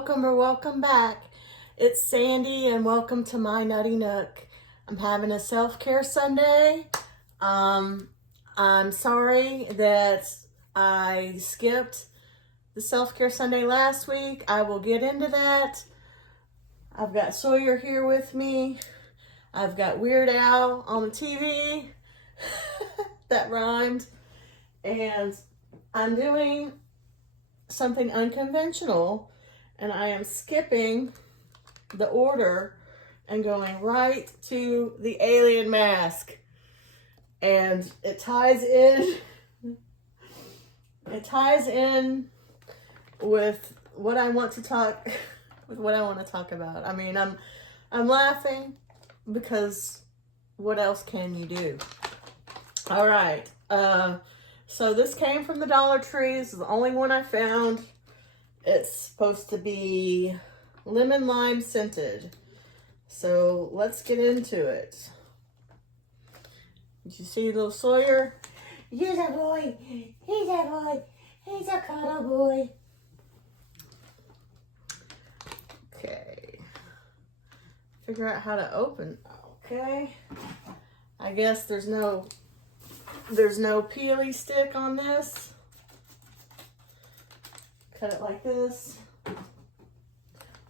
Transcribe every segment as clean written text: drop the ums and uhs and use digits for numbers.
welcome or welcome back. It's Sandy and welcome to my Nutty Nook. I'm having a self-care Sunday. I'm sorry that I skipped the self-care Sunday last week. I will get into that. I've got Sawyer here with me. I've got Weird Al on the TV. That rhymed. And I'm doing something unconventional, and I am skipping the order and going right to the alien mask. And it ties in with what I want to talk about. I mean, I'm laughing because what else can you do? All right. So this came from the Dollar Tree. This is the only one I found. It's supposed to be lemon lime scented. So let's get into it. Did you see little Sawyer? He's a boy. He's a boy. He's a cuddle boy. Okay. Figure out how to open. Okay. I guess there's no peely stick on this. Cut it like this.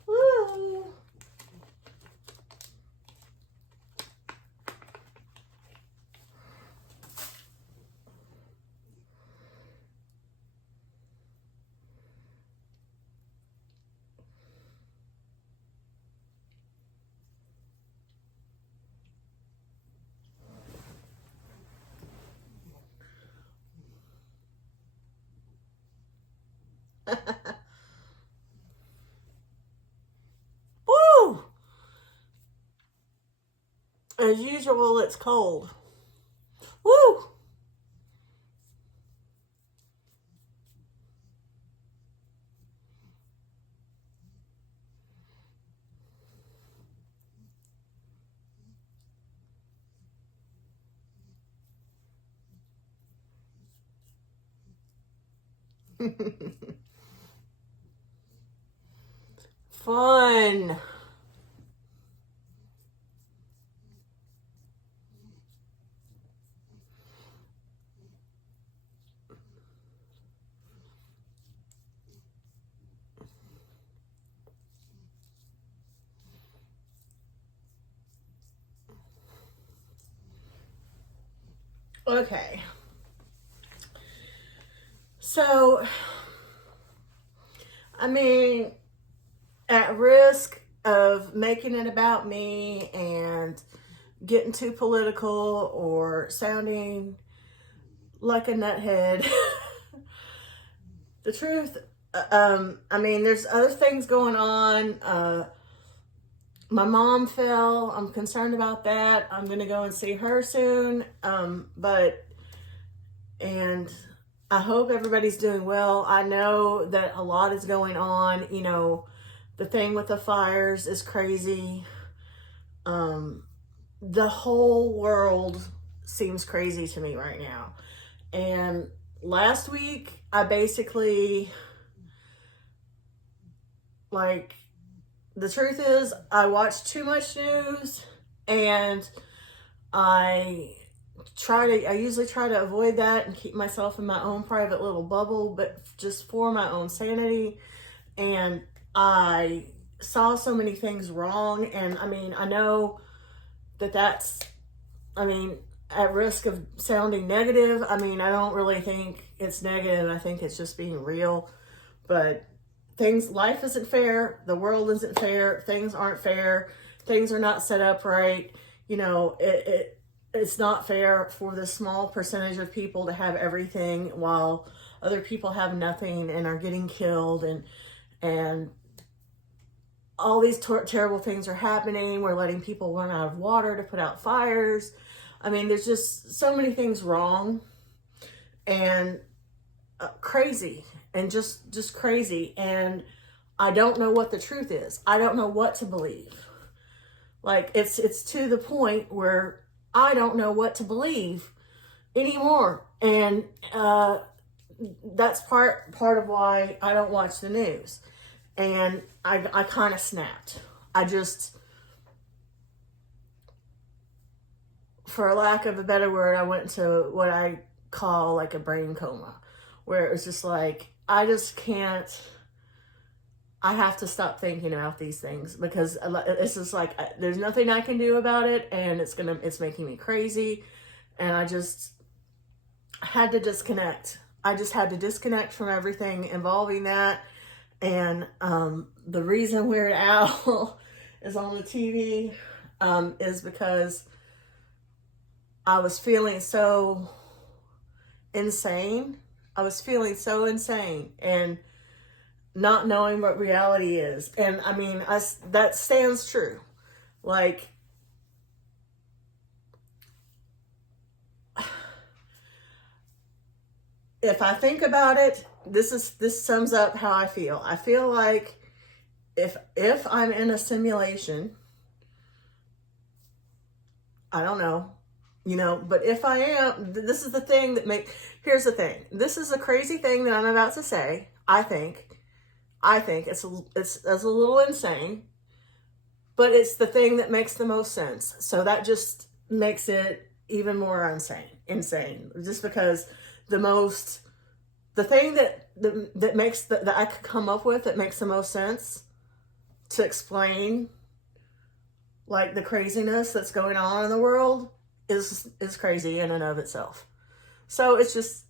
Woo! Woo! As usual, it's cold. Woo! Fun. Okay. So, I mean, at risk of making it about me and getting too political or sounding like a nuthead, the truth, I mean, there's other things going on. My mom fell. I'm concerned about that. I'm going to go and see her soon. And I hope everybody's doing well. I know that a lot is going on. You know, the thing with the fires is crazy. The whole world seems crazy to me right now. And last week, I basically, like, the truth is, I watch too much news, and I usually try to avoid that and keep myself in my own private little bubble, but just for my own sanity. And I saw so many things wrong, and I mean, I know that's at risk of sounding negative. I mean, I don't really think it's negative. I think it's just being real. But life isn't fair. The world isn't fair. Things aren't fair. Things are not set up right. You know, it's not fair for the small percentage of people to have everything while other people have nothing and are getting killed, and all these terrible things are happening. We're letting people run out of water to put out fires. I mean, there's just so many things wrong and crazy, and just crazy. And I don't know what the truth is. I don't know what to believe. Like, it's to the point where I don't know what to believe anymore. And that's part of why I don't watch the news. and I kind of snapped. I just, for lack of a better word, I went into what I call like a brain coma, where it was just like, I just can't, I have to stop thinking about these things, because it's just like, there's nothing I can do about it, and it's making me crazy. And I just had to disconnect. I just had to disconnect from everything involving that. And the reason Weird Al is on the TV is because I was feeling so insane. I was feeling so insane, and not knowing what reality is. And I mean, that stands true. Like, if I think about it, this sums up how I feel. I feel like if I'm in a simulation, I don't know, but if I am, this is the thing here's the thing. This is a crazy thing that I'm about to say. I think it's a little insane, but it's the thing that makes the most sense. So that just makes it even more insane. Just because the thing that makes that I could come up with that makes the most sense to explain like the craziness that's going on in the world is crazy in and of itself. So it's just,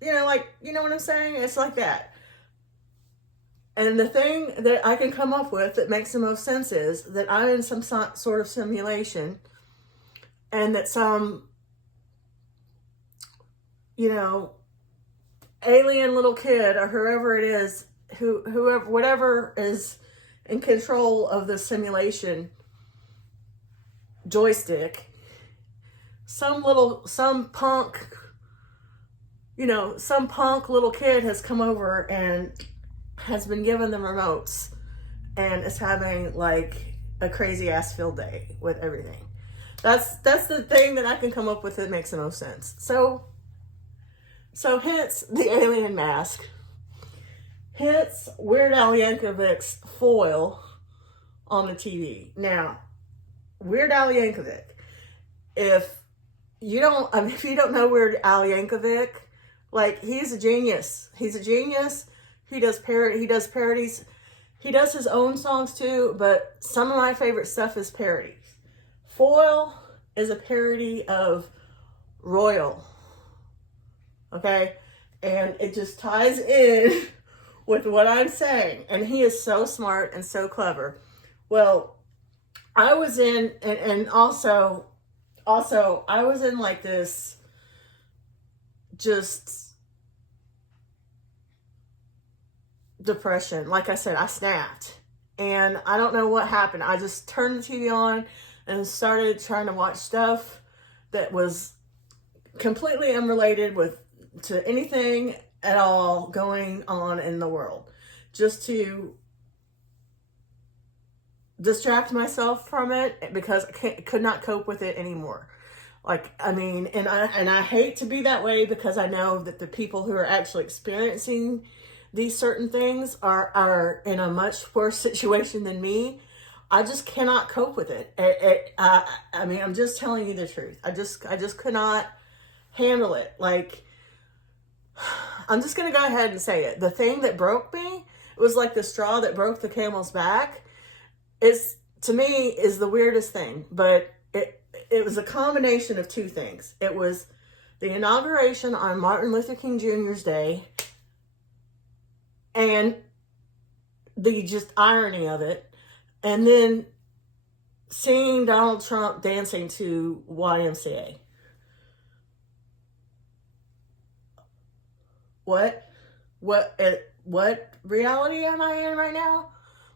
like, you know what I'm saying? It's like that. And the thing that I can come up with that makes the most sense is that I'm in some sort of simulation, and that some, alien little kid or whoever it is, whatever is in control of the simulation joystick, some punk little kid has come over and has been given the remotes and is having like a crazy ass field day with everything. That's the thing that I can come up with that makes the most sense. So hence the alien mask, hence Weird Al Yankovic's foil on the TV. Now, Weird Al Yankovic, if you don't know Weird Al Yankovic, like, he's a genius. He's a genius. He does parodies. He does his own songs too, but some of my favorite stuff is parodies. Foil is a parody of Royal. Okay? And it just ties in with what I'm saying. And he is so smart and so clever. Well, I was in, and also I was in like this just depression. Like I said, I snapped. And I don't know what happened. I just turned the TV on and started trying to watch stuff that was completely unrelated to anything at all going on in the world, just to distract myself from it, because I could not cope with it anymore. Like, I mean, and I hate to be that way, because I know that the people who are actually experiencing these certain things are in a much worse situation than me. I just cannot cope with it. I mean, I'm just telling you the truth. I just could not handle it. Like, I'm just going to go ahead and say it. The thing that broke me, it was like the straw that broke the camel's back. To me, is the weirdest thing. But it was a combination of two things. It was the inauguration on Martin Luther King Jr.'s day, and the just irony of it. And then seeing Donald Trump dancing to YMCA. What reality am I in right now?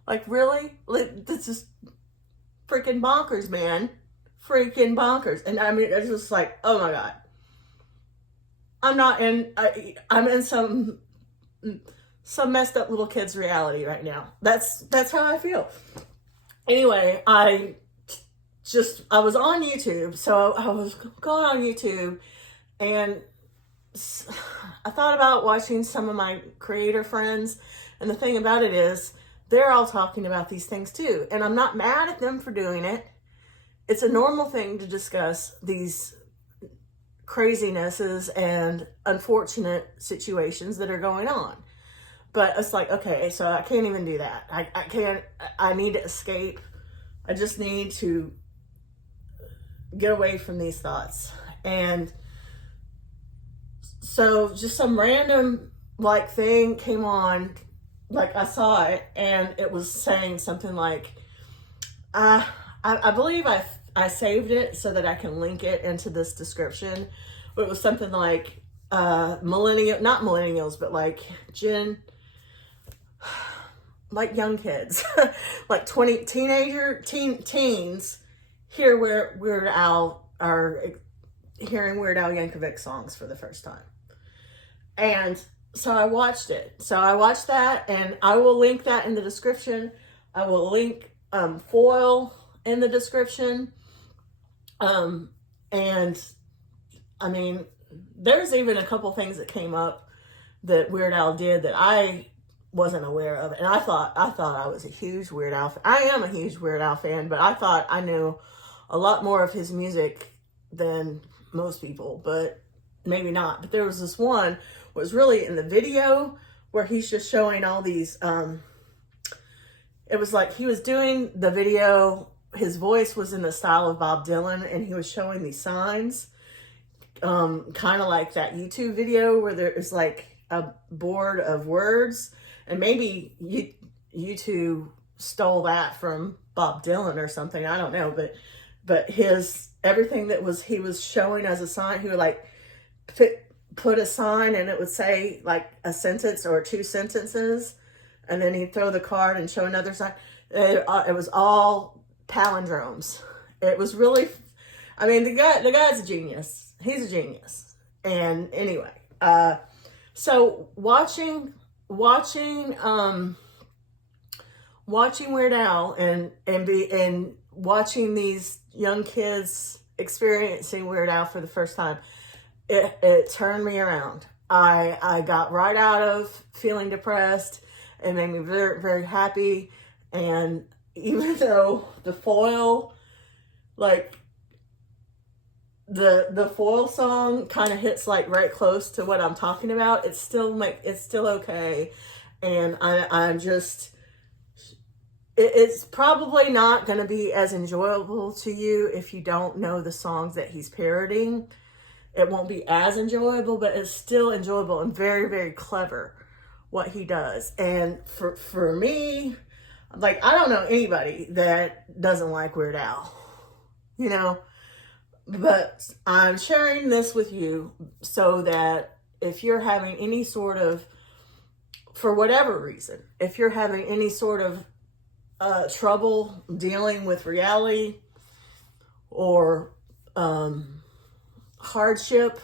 Like, really? Like, this is freaking bonkers, man. Freaking bonkers. And I mean, it's just like, oh my God. I'm in some messed up little kid's reality right now. That's how I feel. Anyway, I was on YouTube, so I was going on YouTube, and I thought about watching some of my creator friends, and the thing about it is, they're all talking about these things too. And I'm not mad at them for doing it. It's a normal thing to discuss these crazinesses and unfortunate situations that are going on. But it's like, okay, so I can't even do that. I need to escape. I just need to get away from these thoughts. And so just some random like thing came on, like I saw it, and it was saying something like, I believe I saved it so that I can link it into this description. But it was something like not millennials, but like like young kids, like teens, hear Weird Al are hearing Weird Al Yankovic songs for the first time. And so I watched it. So I watched that, and I will link that in the description. I will link Foil in the description. And I mean, there's even a couple things that came up that Weird Al did that I wasn't aware of. And I thought I was a huge Weird Al fan. I am a huge Weird Al fan, but I thought I knew a lot more of his music than most people, but maybe not. But there was this one was really in the video where he's just showing all these, it was like he was doing the video, his voice was in the style of Bob Dylan, and he was showing these signs, kind of like that YouTube video where there is like a board of words, and maybe YouTube stole that from Bob Dylan or something, I don't know, but his, everything that was, he was showing as a sign, he would like put a sign and it would say like a sentence or two sentences, and then he'd throw the card and show another sign. It was all palindromes. It was really, I mean, the guy's a genius. He's a genius. And anyway, so watching Weird Al and watching these young kids experiencing Weird Al for the first time, it turned me around. I got right out of feeling depressed. It made me very, very happy. And even though the Foil, like the Foil song kind of hits like right close to what I'm talking about, it's still okay. And I'm just, it's probably not going to be as enjoyable to you if you don't know the songs that he's parodying. It won't be as enjoyable, but it's still enjoyable and very, very clever what he does. And for me, like, I don't know anybody that doesn't like Weird Al, you know, but I'm sharing this with you so that if you're having any sort of, for whatever reason, if you're having any sort of trouble dealing with reality or hardship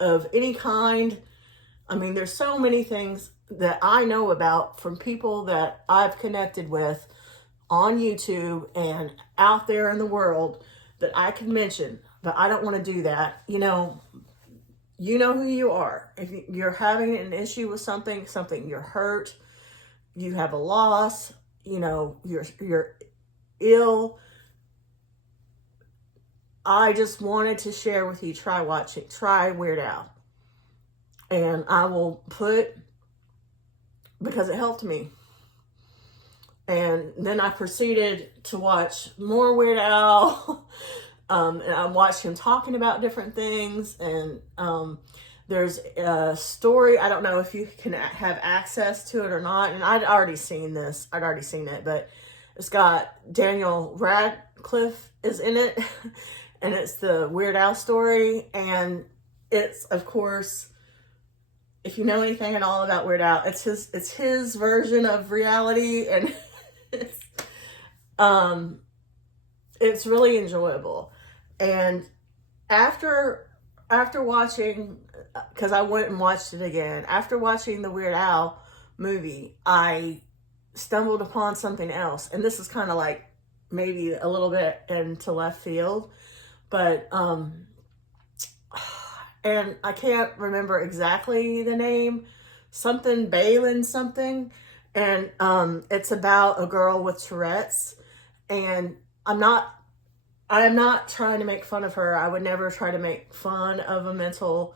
of any kind, I mean, there's so many things that I know about from people that I've connected with on YouTube and out there in the world that I can mention, but I don't want to do that. You know who you are. If you're having an issue with something you're hurt, you have a loss, you know, you're ill. I just wanted to share with you, try Weird Al. And I will put, because it helped me. And then I proceeded to watch more Weird Al. And I watched him talking about different things. And there's a story, I don't know if you can have access to it or not. And I'd already seen it, but it's got Daniel Radcliffe is in it. And it's the Weird Al story. And it's, of course, if you know anything at all about Weird Al, it's his version of reality, and it's really enjoyable. And after watching, because I went and watched it again, after watching the Weird Al movie, I stumbled upon something else, and this is kind of like maybe a little bit into left field, but and I can't remember exactly the name, something Baylen something, And it's about a girl with Tourette's. And I'm not trying to make fun of her. I would never try to make fun of a mental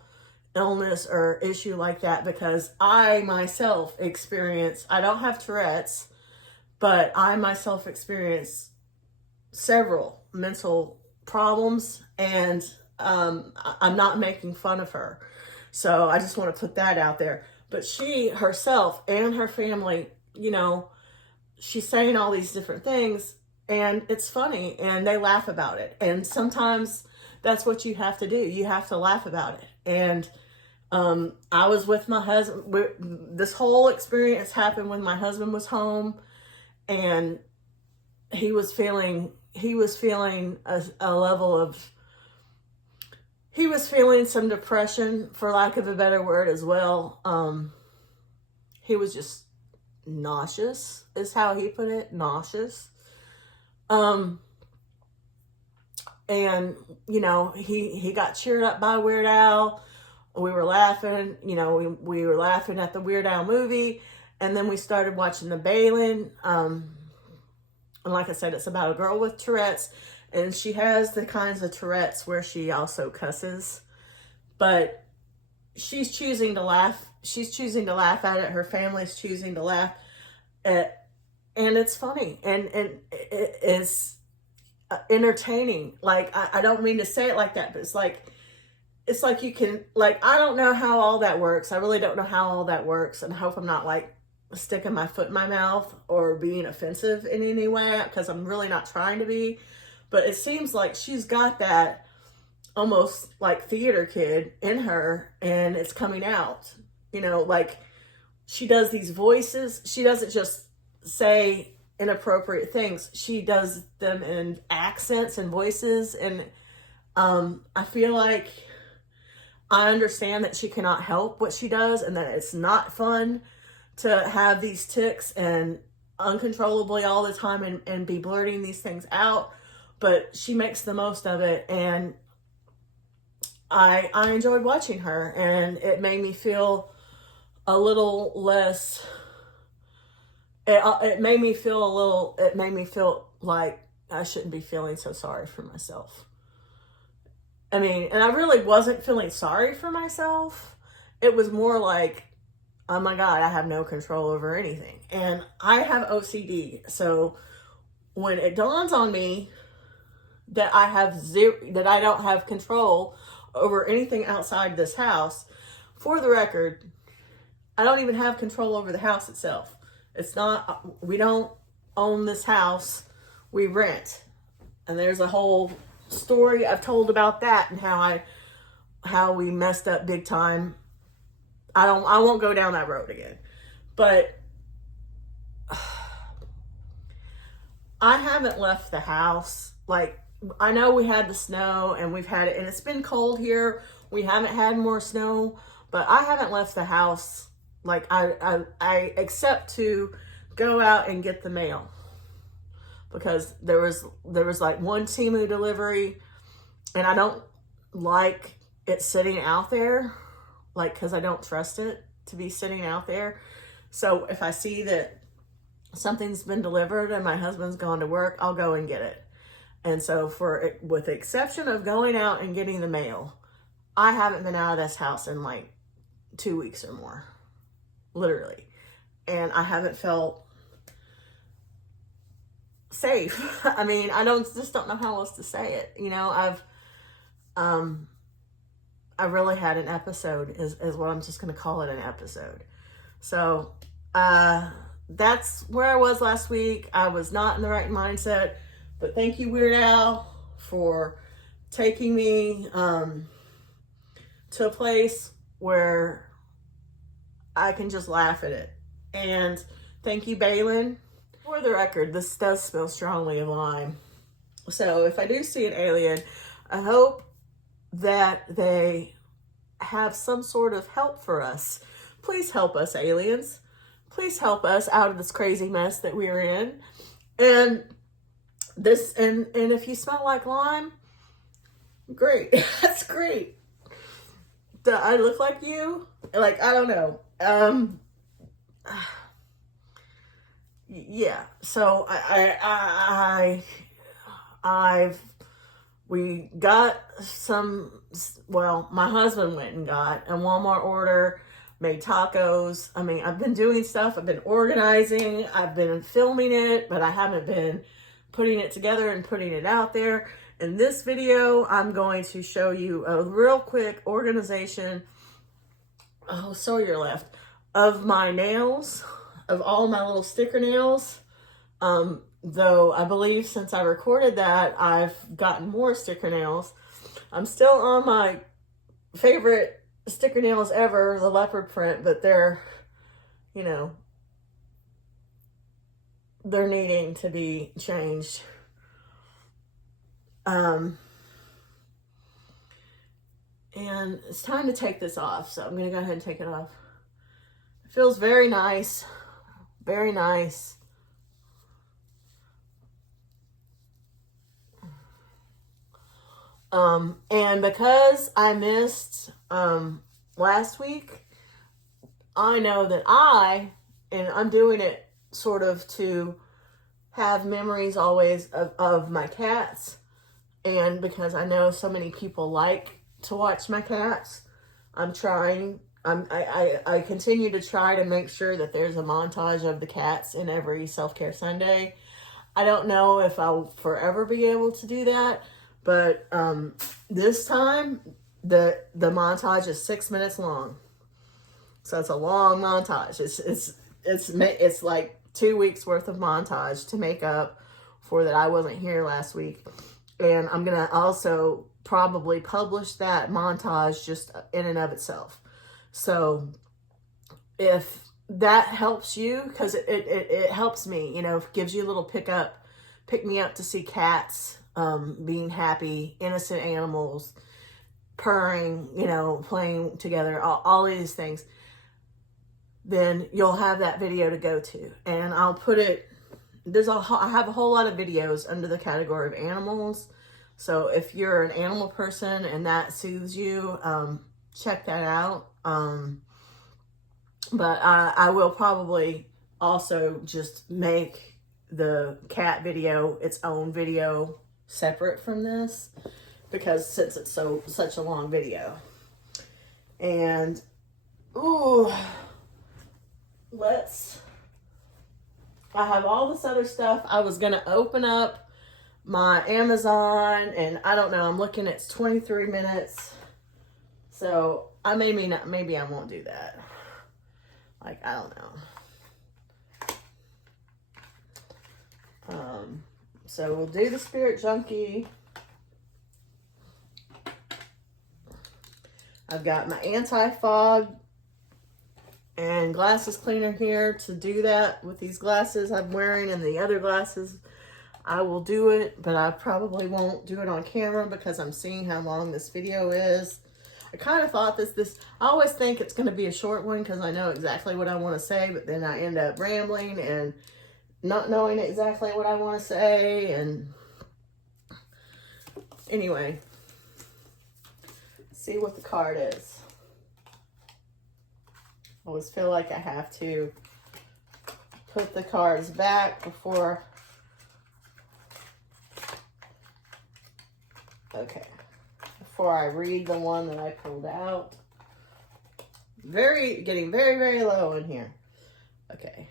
illness or issue like that, because I myself I don't have Tourette's, but I myself experience several mental problems, and I'm not making fun of her. So I just want to put that out there. But she herself and her family, you know, she's saying all these different things, and it's funny, and they laugh about it. And sometimes that's what you have to do. You have to laugh about it. And I was with my husband. This whole experience happened when my husband was home, and he was feeling a level of, he was feeling some depression, for lack of a better word, as well. He was just nauseous, is how he put it, nauseous. And, you know, he got cheered up by Weird Al. We were laughing, you know, we were laughing at the Weird Al movie. And then we started watching the Baylen. And like I said, it's about a girl with Tourette's. And she has the kinds of Tourette's where she also cusses. But she's choosing to laugh. She's choosing to laugh at it. Her family's choosing to laugh at, and it's funny. And it is entertaining. Like, I don't mean to say it like that, but it's like you can, like, I don't know how all that works. I really don't know how all that works. And I hope I'm not, like, sticking my foot in my mouth or being offensive in any way, because I'm really not trying to be. But it seems like she's got that almost like theater kid in her, and it's coming out. You know, like, she does these voices. She doesn't just say inappropriate things. She does them in accents and voices. And I feel like I understand that she cannot help what she does, and that it's not fun to have these tics and uncontrollably all the time and be blurting these things out. But she makes the most of it, and I enjoyed watching her, and it made me feel a little less, it made me feel like I shouldn't be feeling so sorry for myself. I mean, and I really wasn't feeling sorry for myself. It was more like, oh my God, I have no control over anything. And I have OCD. So when it dawns on me that that I don't have control over anything outside this house, for the record, I don't even have control over the house itself. It's not, we don't own this house, we rent. And there's a whole story I've told about that, and how we messed up big time. I won't go down that road again. But I haven't left the house. Like, I know we had the snow, and we've had it, and it's been cold here. We haven't had more snow, but I haven't left the house. Like, I except to go out and get the mail, because there was like one Temu delivery, and I don't like it sitting out there, like, because I don't trust it to be sitting out there. So if I see that something's been delivered and my husband's gone to work, I'll go and get it. And so with the exception of going out and getting the mail, I haven't been out of this house in like 2 weeks or more, literally. And I haven't felt safe. I mean, just don't know how else to say it. You know, I really had an episode, is what I'm just going to call it, an episode. So, that's where I was last week. I was not in the right mindset, but thank you, Weird Al, for taking me, to a place where I can just laugh at it. And thank you, Baylen. For the record, this does smell strongly of lime. So if I do see an alien, I hope that they have some sort of help for us. Please help us, aliens. Please help us out of this crazy mess that we're in. And if you smell like lime, great. That's great. Do I look like you? Like, I don't know. yeah. So we got some, well, my husband went and got a Walmart order, made tacos. I mean, I've been doing stuff. I've been organizing. I've been filming it, but I haven't been putting it together and putting it out there. In this video, I'm going to show you a real quick organization. Oh, sorry, you're left. Of my nails, of all my little sticker nails. Though I believe since I recorded that, I've gotten more sticker nails. I'm still on my favorite sticker nails ever, the leopard print, but they're, you know, they're needing to be changed. And it's time to take this off, so I'm going to go ahead and take it off. It feels very nice. Very nice. And because I missed last week, I know that I'm doing it sort of to have memories always of my cats. And because I know so many people like to watch my cats, I'm trying. I continue to try to make sure that there's a montage of the cats in every Self-Care Sunday. I don't know if I'll forever be able to do that, but this time the montage is 6 minutes long, so it's a long montage. It's like 2 weeks worth of montage to make up for that I wasn't here last week, and I'm gonna also probably publish that montage just in and of itself. So if that helps you, because it helps me, you know, gives you a little pick me up to see cats being happy, innocent animals, purring, you know, playing together, all these things, then you'll have that video to go to. And I'll put it, I have a whole lot of videos under the category of animals. So if you're an animal person and that soothes you, check that out. But I will probably also just make the cat video its own video separate from this, because since it's such a long video. And I have all this other stuff. I was gonna open up my Amazon, and I don't know, I'm looking, it's 23 minutes. So maybe I won't do that. Like, I don't know. So we'll do the Spirit Junkie. I've got my anti-fog and glasses cleaner here to do that with these glasses I'm wearing, and the other glasses I will do it, but I probably won't do it on camera because I'm seeing how long this video is. I kind of thought I always think it's going to be a short one because I know exactly what I want to say, but then I end up rambling and not knowing exactly what I want to say. And anyway, let's see what the card is. I always feel like I have to put the cards back before. Okay. Before I read the one that I pulled out. Getting very, very low in here. Okay.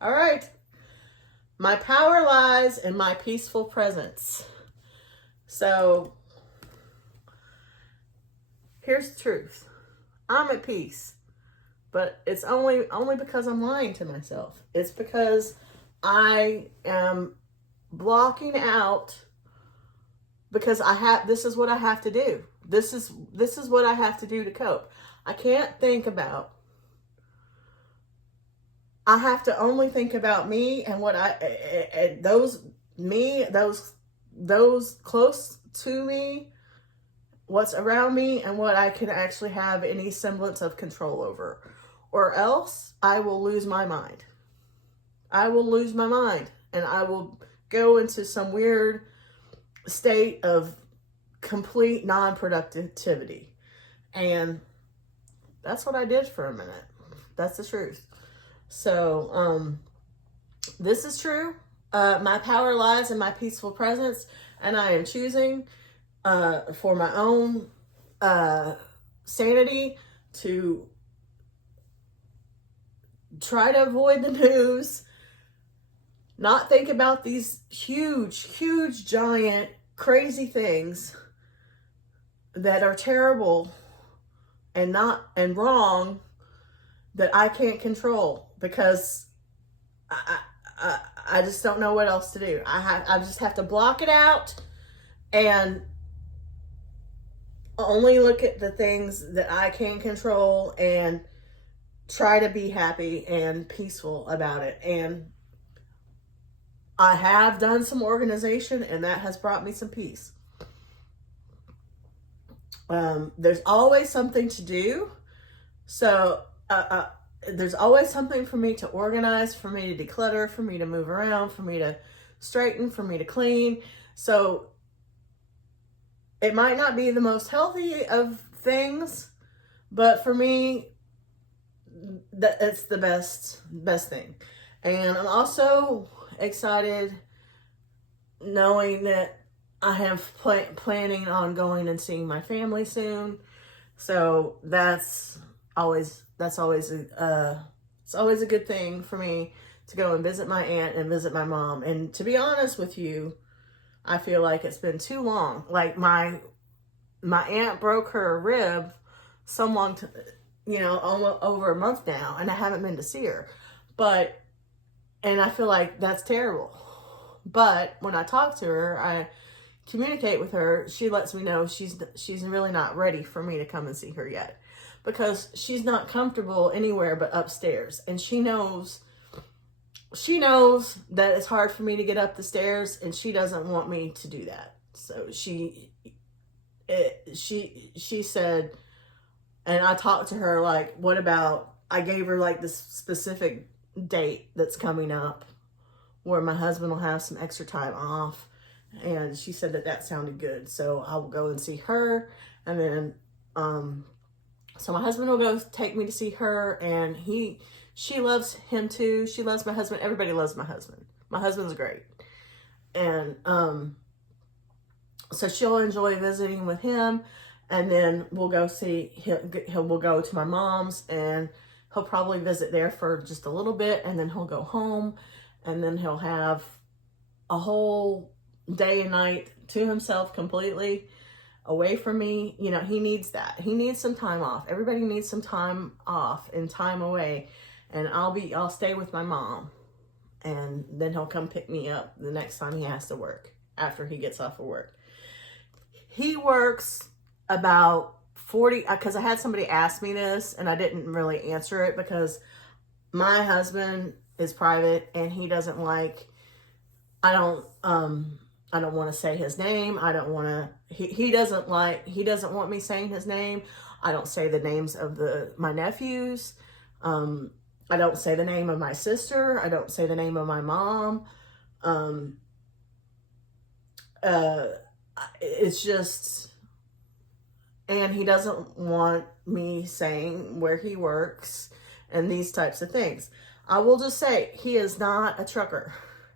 All right. My power lies in my peaceful presence. So, here's the truth. I'm at peace. But it's only because I'm lying to myself. It's because I am blocking out, because this is what I have to do. This is what I have to do to cope. I can't think about. I have to only think about me and what those close to me, what's around me, and what I can actually have any semblance of control over. Or else I will lose my mind. I will lose my mind, and I will go into some weird state of complete non-productivity. And that's what I did for a minute. That's the truth. So, this is true. My power lies in my peaceful presence, and I am choosing for my own sanity to try to avoid the news, not think about these huge, giant, crazy things that are terrible and wrong that I can't control, because I just don't know what else to do. I just have to block it out and only look at the things that I can control and try to be happy and peaceful about it. And I have done some organization, and that has brought me some peace. There's always something to do. So there's always something for me to organize, for me to declutter, for me to move around, for me to straighten, for me to clean. So it might not be the most healthy of things, but for me, it's the best thing. And I'm also excited knowing that I have planning on going and seeing my family soon. So that's always it's always a good thing for me to go and visit my aunt and visit my mom. And to be honest with you, I feel like it's been too long. Like my aunt broke her rib some long almost over a month now, and I haven't been to see her. And I feel like that's terrible. But when I talk to her, I communicate with her, she lets me know she's really not ready for me to come and see her yet, because she's not comfortable anywhere but upstairs, and she knows that it's hard for me to get up the stairs, and she doesn't want me to do that. So she said, and I talked to her, like, what about, I gave her like this specific date that's coming up where my husband will have some extra time off, and she said that sounded good. So I will go and see her, and then so my husband will go take me to see her, and she loves him too. She loves my husband. Everybody loves my husband. My husband's great. And so she'll enjoy visiting with him, and then we'll go we'll go to my mom's, and he'll probably visit there for just a little bit, and then he'll go home, and then he'll have a whole day and night to himself completely, away from me. He needs that. He needs some time off. Everybody needs some time off and time away. And I'll stay with my mom, and then he'll come pick me up the next time he has to work, after he gets off of work. He works about 40, because I had somebody ask me this and I didn't really answer it, because my husband is private, and he doesn't like, I don't want to say his name. I don't want to, he doesn't want me saying his name. I don't say the names of my nephews. I don't say the name of my sister. I don't say the name of my mom. It's just, and he doesn't want me saying where he works and these types of things. I will just say, he is not a trucker.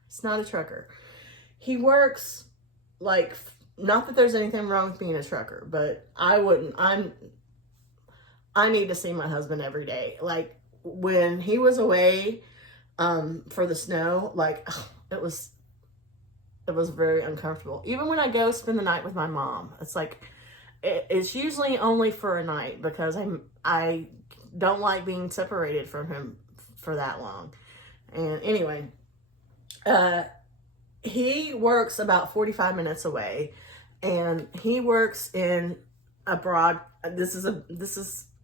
He's not a trucker. He works like, not that there's anything wrong with being a trucker, but I need to see my husband every day. Like, when he was away for the snow, like, it was very uncomfortable. Even when I go spend the night with my mom, it's like, it's usually only for a night, because I don't like being separated from him for that long. And anyway, he works about 45 minutes away, and he works in a broad, this is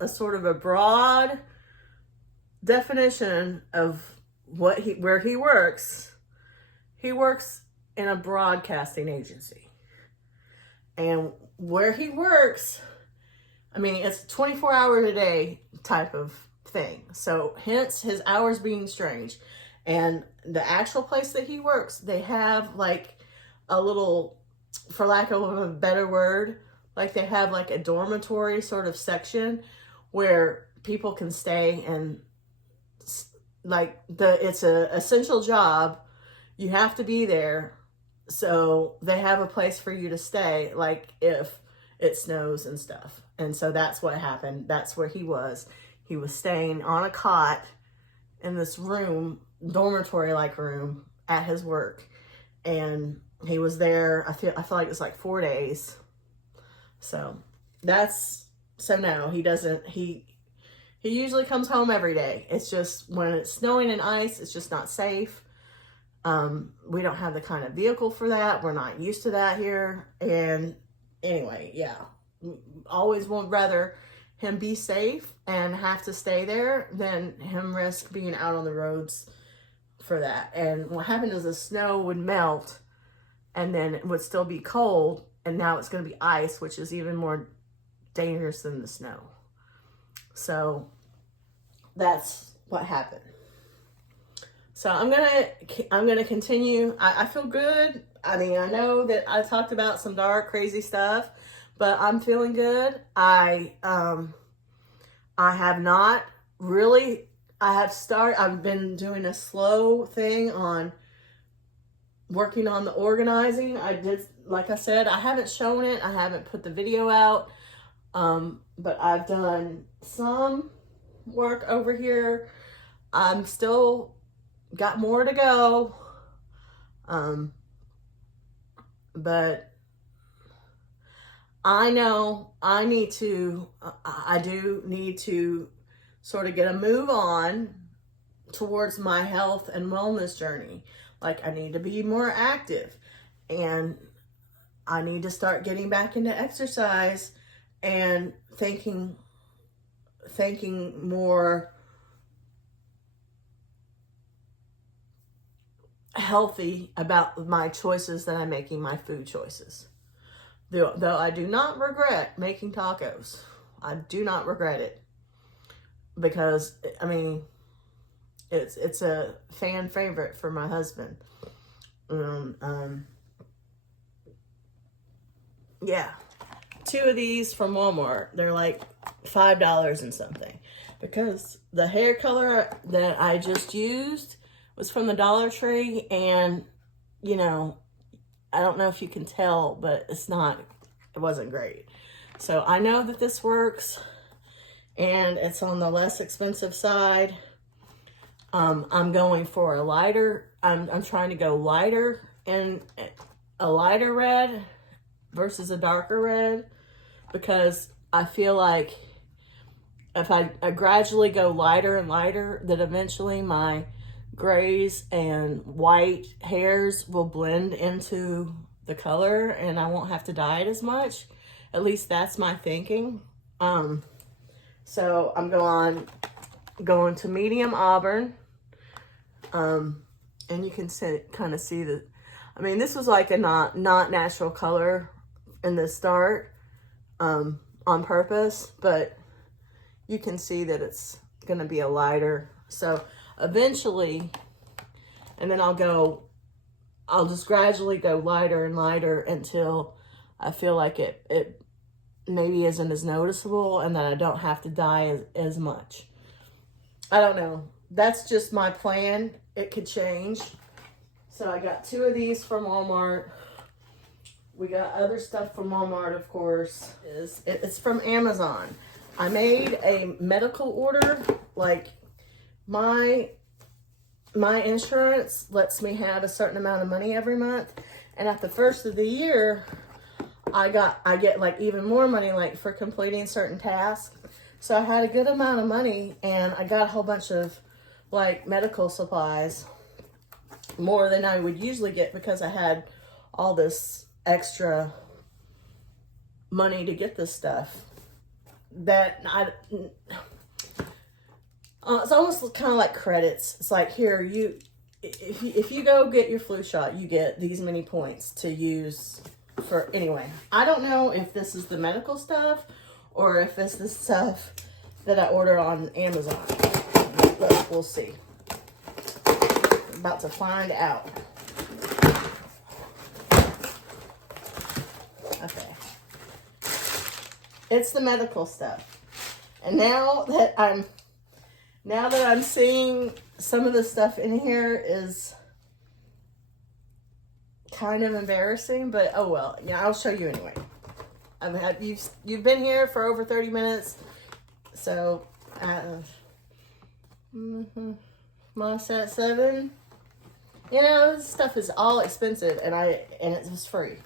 a sort of a broad definition of where he works. He works in a broadcasting agency, and where he works, I mean, it's 24 hours a day type of thing. So hence his hours being strange. And the actual place that he works, they have like a little, for lack of a better word, like they have like a dormitory sort of section where people can stay and like it's a essential job. You have to be there. So they have a place for you to stay, like if it snows and stuff. And so that's what happened. That's where he was. He was staying on a cot in this room, dormitory-like room at his work. And he was there, I feel like it was like 4 days. So no, he doesn't, he usually comes home every day. It's just when it's snowing and ice, it's just not safe. We don't have the kind of vehicle for that. We're not used to that here. And anyway, yeah, always would rather him be safe and have to stay there than him risk being out on the roads for that. And what happened is the snow would melt and then it would still be cold. And now it's going to be ice, which is even more dangerous than the snow. So that's what happened. So I'm gonna continue. I feel good. I mean, I know that I talked about some dark, crazy stuff, but I'm feeling good. I have not really. I've been doing a slow thing on working on the organizing. I did, like I said, I haven't shown it. I haven't put the video out, but I've done some work over here. I'm still got more to go, but I know I do need to sort of get a move on towards my health and wellness journey. Like, I need to be more active, and I need to start getting back into exercise and thinking more healthy about my choices that I'm making, my food choices. Though I do not regret making tacos. I do not regret it, because I mean, it's a fan favorite for my husband. Yeah, 2 of these from Walmart. They're like $5 and something, because the hair color that I just used was from the Dollar Tree, and you know, I don't know if you can tell, but it wasn't great. So I know that this works, and it's on the less expensive side. I'm going for a lighter, I'm trying to go lighter, and a lighter red versus a darker red, because I feel like if I gradually go lighter and lighter, that eventually my grays and white hairs will blend into the color and I won't have to dye it as much. At least that's my thinking. So I'm going to medium auburn. And you can kind of see that. I mean, this was like a not natural color in the start, on purpose, but you can see that it's going to be a lighter. So eventually, and then I'll just gradually go lighter and lighter until I feel like it maybe isn't as noticeable, and that I don't have to dye as much. I don't know. That's just my plan. It could change. So I got 2 of these from Walmart. We got other stuff from Walmart, of course. It's from Amazon. I made a medical order. Like, my insurance lets me have a certain amount of money every month, and at the first of the year, I get like even more money, like for completing certain tasks. So I had a good amount of money, and I got a whole bunch of like medical supplies, more than I would usually get, because I had all this extra money to get this stuff that it's almost kind of like credits. It's like, here, if you go get your flu shot, you get these many points to use for, anyway. I don't know if this is the medical stuff or if it's the stuff that I ordered on Amazon. But we'll see. I'm about to find out. Okay. It's the medical stuff. And now that I'm seeing some of the stuff in here is kind of embarrassing, but oh well. Yeah, I'll show you anyway. I've had you've been here for over 30 minutes, so Moss at 7. You know, this stuff is all expensive, and it was free.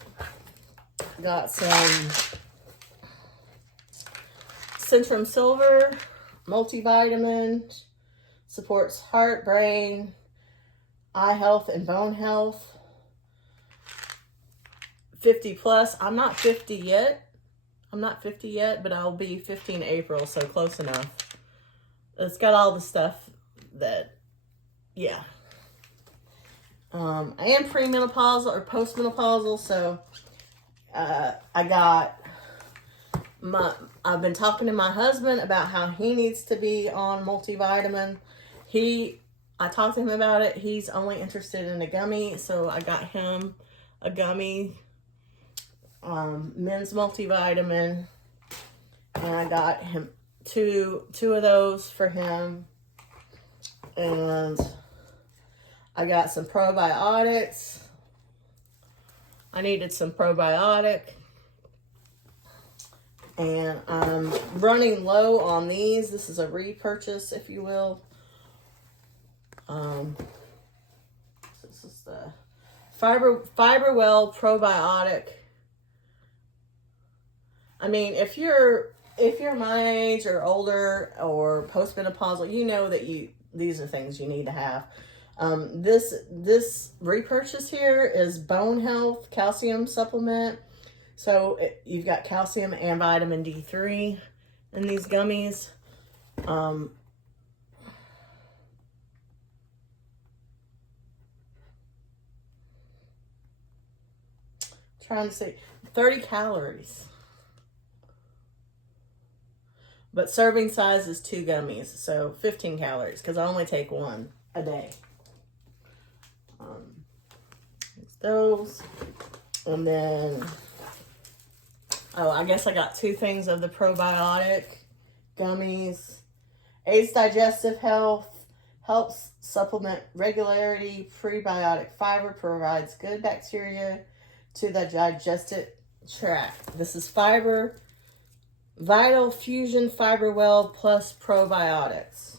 Got some Centrum Silver multivitamin, supports heart, brain, eye health, and bone health. 50 plus. I'm not 50 yet. But I'll be 50 in April, so close enough. It's got all the stuff that, yeah. I am premenopausal or postmenopausal, so I've been talking to my husband about how he needs to be on multivitamin. I talked to him about it. He's only interested in a gummy, so I got him a gummy, men's multivitamin, and I got him two of those for him, and I got some probiotics. I needed some probiotic. And I'm running low on these. This is a repurchase, if you will. This is the FiberWell probiotic. I mean, if you're my age or older or postmenopausal, you know that these are things you need to have. This repurchase here is bone health calcium supplement. So you've got calcium and vitamin D3 in these gummies. Trying to see, 30 calories. But serving size is 2 gummies, so 15 calories, because I only take 1 a day. Those. And then, I guess I got 2 things of the probiotic gummies. Aids digestive health, helps supplement regularity, prebiotic fiber, provides good bacteria to the digestive tract. This is fiber, Vital Fusion FiberWell plus probiotics.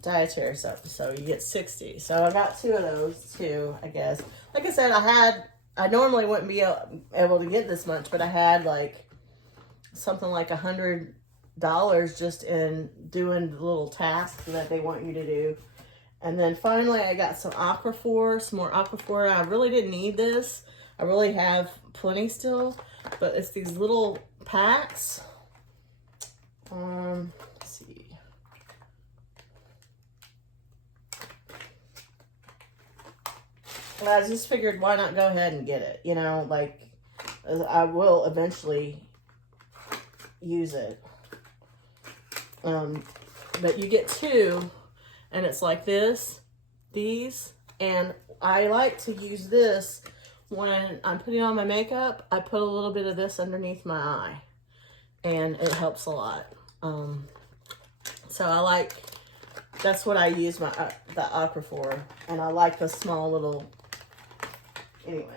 Dietary stuff, so you get 60. So I got 2 of those too, I guess. Like I said, I normally wouldn't be able to get this much, but I had like something like $100 just in doing the little tasks that they want you to do. And then finally I got some Aquaphor, some more Aquaphor. I really didn't need this. I really have plenty still, but it's these little packs. Let's see. I just figured, why not go ahead and get it? You know, like, I will eventually use it. But you get 2, and it's like these, and I like to use this when I'm putting on my makeup. I put a little bit of this underneath my eye, and it helps a lot. So that's what I use the Aquaphor, and I like the small little. Anyway,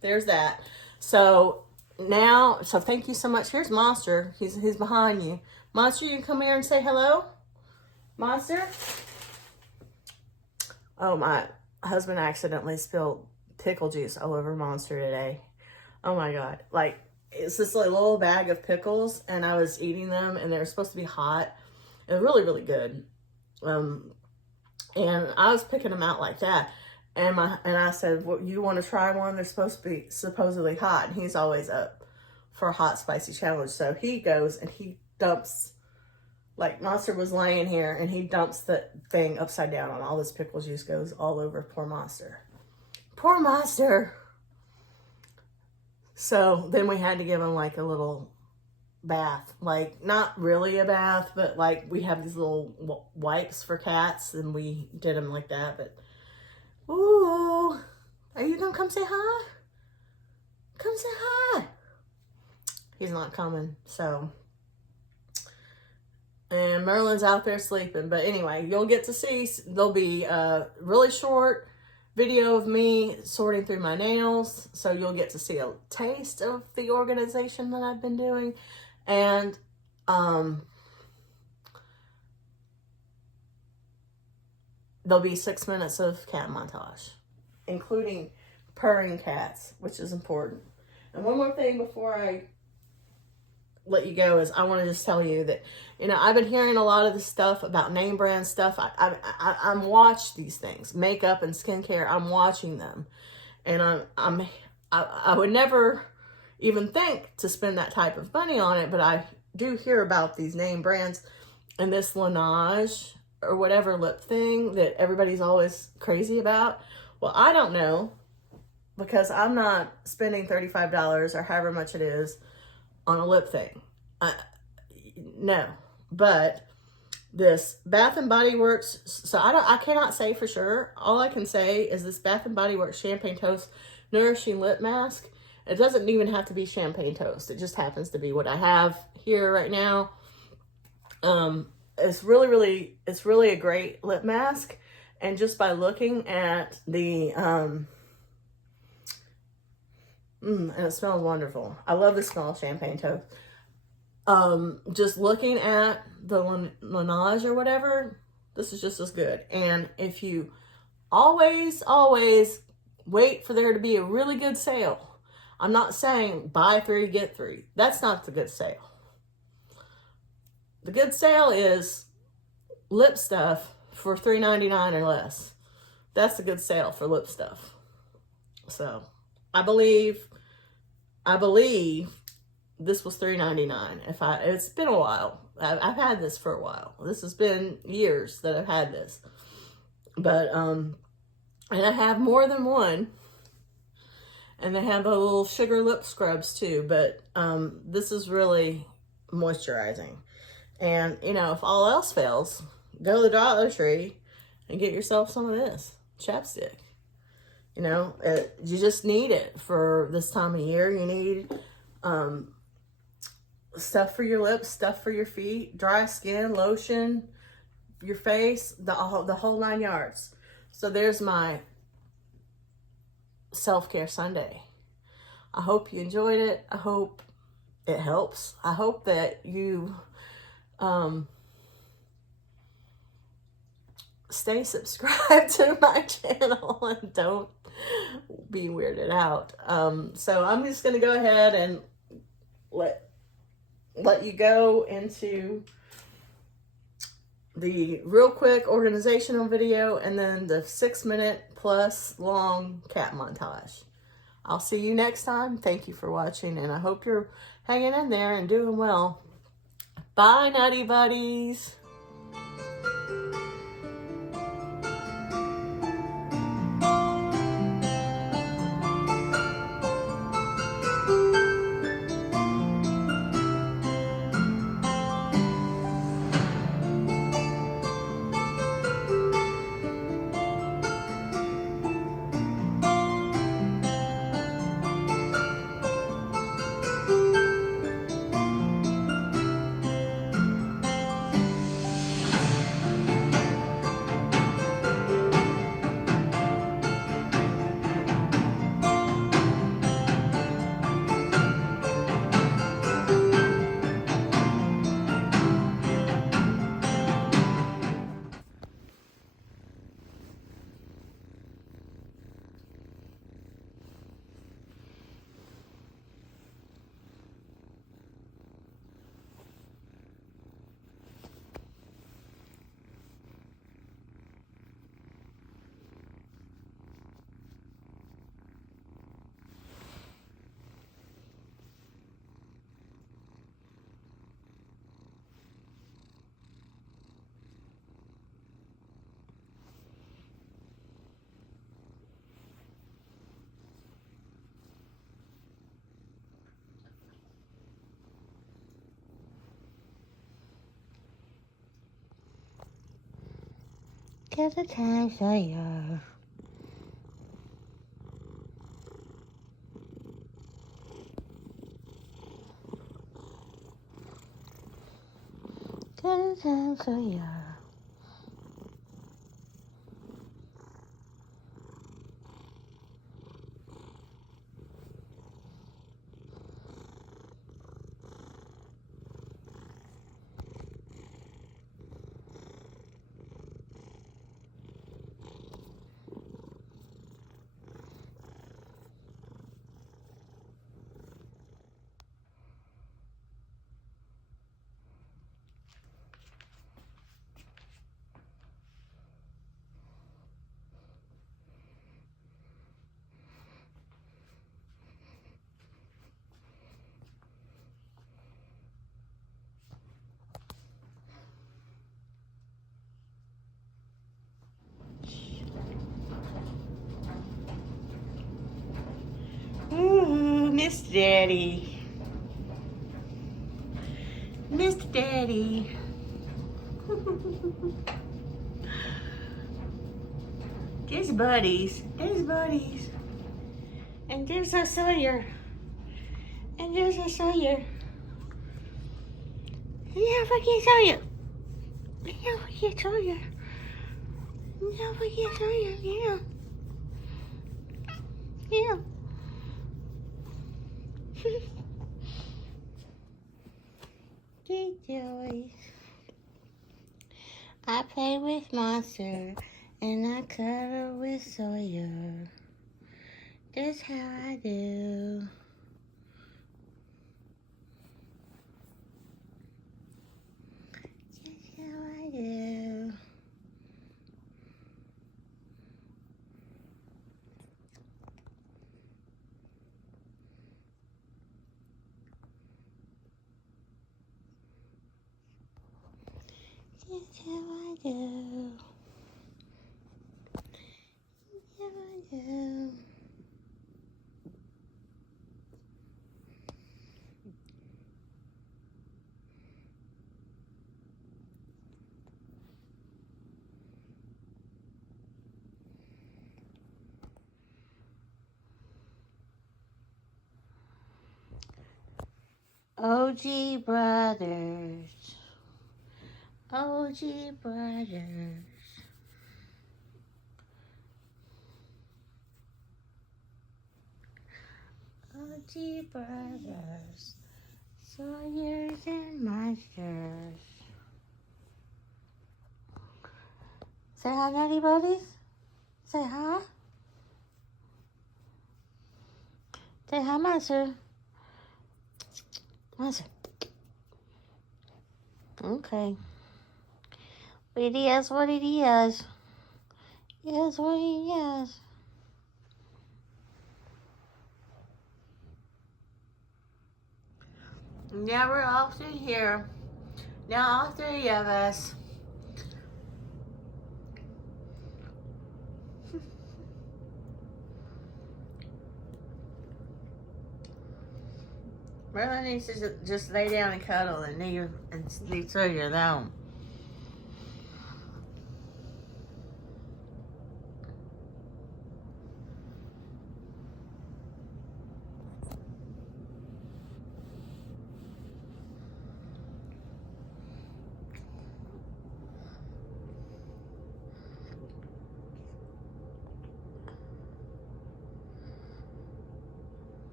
there's that. So thank you so much. Here's Monster. He's behind you. Monster, you can come here and say hello. Monster. Oh, my husband accidentally spilled pickle juice all over Monster today. Oh my God. Like, it's this like little bag of pickles, and I was eating them, and they were supposed to be hot. It was really, really good. And I was picking them out like that. And I said, well, you want to try one? They're supposed to be supposedly hot. And he's always up for a hot, spicy challenge. So he goes and he dumps, like Monster was laying here, and he dumps the thing upside down, and all this pickle juice goes all over poor Monster. Poor Monster. So then we had to give him like a little bath. Like, not really a bath, but like we have these little wipes for cats, and we did them like that. But ooh, are you gonna come say hi? Come say hi. He's not coming, so. And Merlin's out there sleeping. But anyway, you'll get to see, there'll be a really short video of me sorting through my nails. So you'll get to see a taste of the organization that I've been doing. And there'll be 6 minutes of cat montage, including purring cats, which is important. And one more thing before I let you go is I want to just tell you that, you know, I've been hearing a lot of this stuff about name brand stuff. I'm watch these things, makeup and skincare. I'm watching them, and I would never even think to spend that type of money on it, but I do hear about these name brands and this Laneige or whatever lip thing that everybody's always crazy about. Well, I don't know, because I'm not spending $35 or however much it is on a lip thing. No, but this Bath and Body Works, so I cannot say for sure. All I can say is this Bath and Body Works Champagne Toast Nourishing Lip Mask. It doesn't even have to be champagne toast. It just happens to be what I have here right now. It's really a great lip mask. And just by looking at the, and it smells wonderful. I love the smell of champagne toast. Just looking at the Laneige or whatever, this is just as good. And if you always wait for there to be a really good sale, I'm not saying buy 3, get 3. That's not the good sale. The good sale is lip stuff for $3.99 or less. That's the good sale for lip stuff. So I believe this was $3.99. It's been a while. I've had this for a while. This has been years that I've had this. But and I have more than one. And they have a little sugar lip scrubs too. But this is really moisturizing. And you know, if all else fails, go to the Dollar Tree and get yourself some of this chapstick. You know, you just need it for this time of year. You need stuff for your lips, stuff for your feet, dry skin, lotion, your face, the whole 9 yards. So there's my self-care Sunday. I hope you enjoyed it. I hope it helps. I hope that you stay subscribed to my channel and don't be weirded out. So I'm just going to go ahead and let you go into the real quick organizational video and then the 6 minute plus long cat montage. I'll see you next time. Thank you for watching, and I hope you're hanging in there and doing well. Bye, Nutty Buddies. Get a time for you. Sawyer. Ooh, Miss Daddy. Mr. Daddy. There's buddies. There's buddies. And there's a Sawyer. And there's a Sawyer. Yeah, forget Sawyer. Yeah, forget Sawyer. Yeah, forget Sawyer. Yeah. Yeah. Good joy. I play with Monster and I cuddle with Sawyer. That's how I do. That's how I do. That's how I do. That's how I do. OG Brothers. OG Brothers. OG Brothers. Sawyers and Monsters. Say hi, Nutty Buddies. Say hi. Say hi, Monster. Monster. Okay. It is what it is. It is what it is. Now we're all through here. Now all three of us. Merlin needs to just lay down and cuddle and leave Sawyer alone.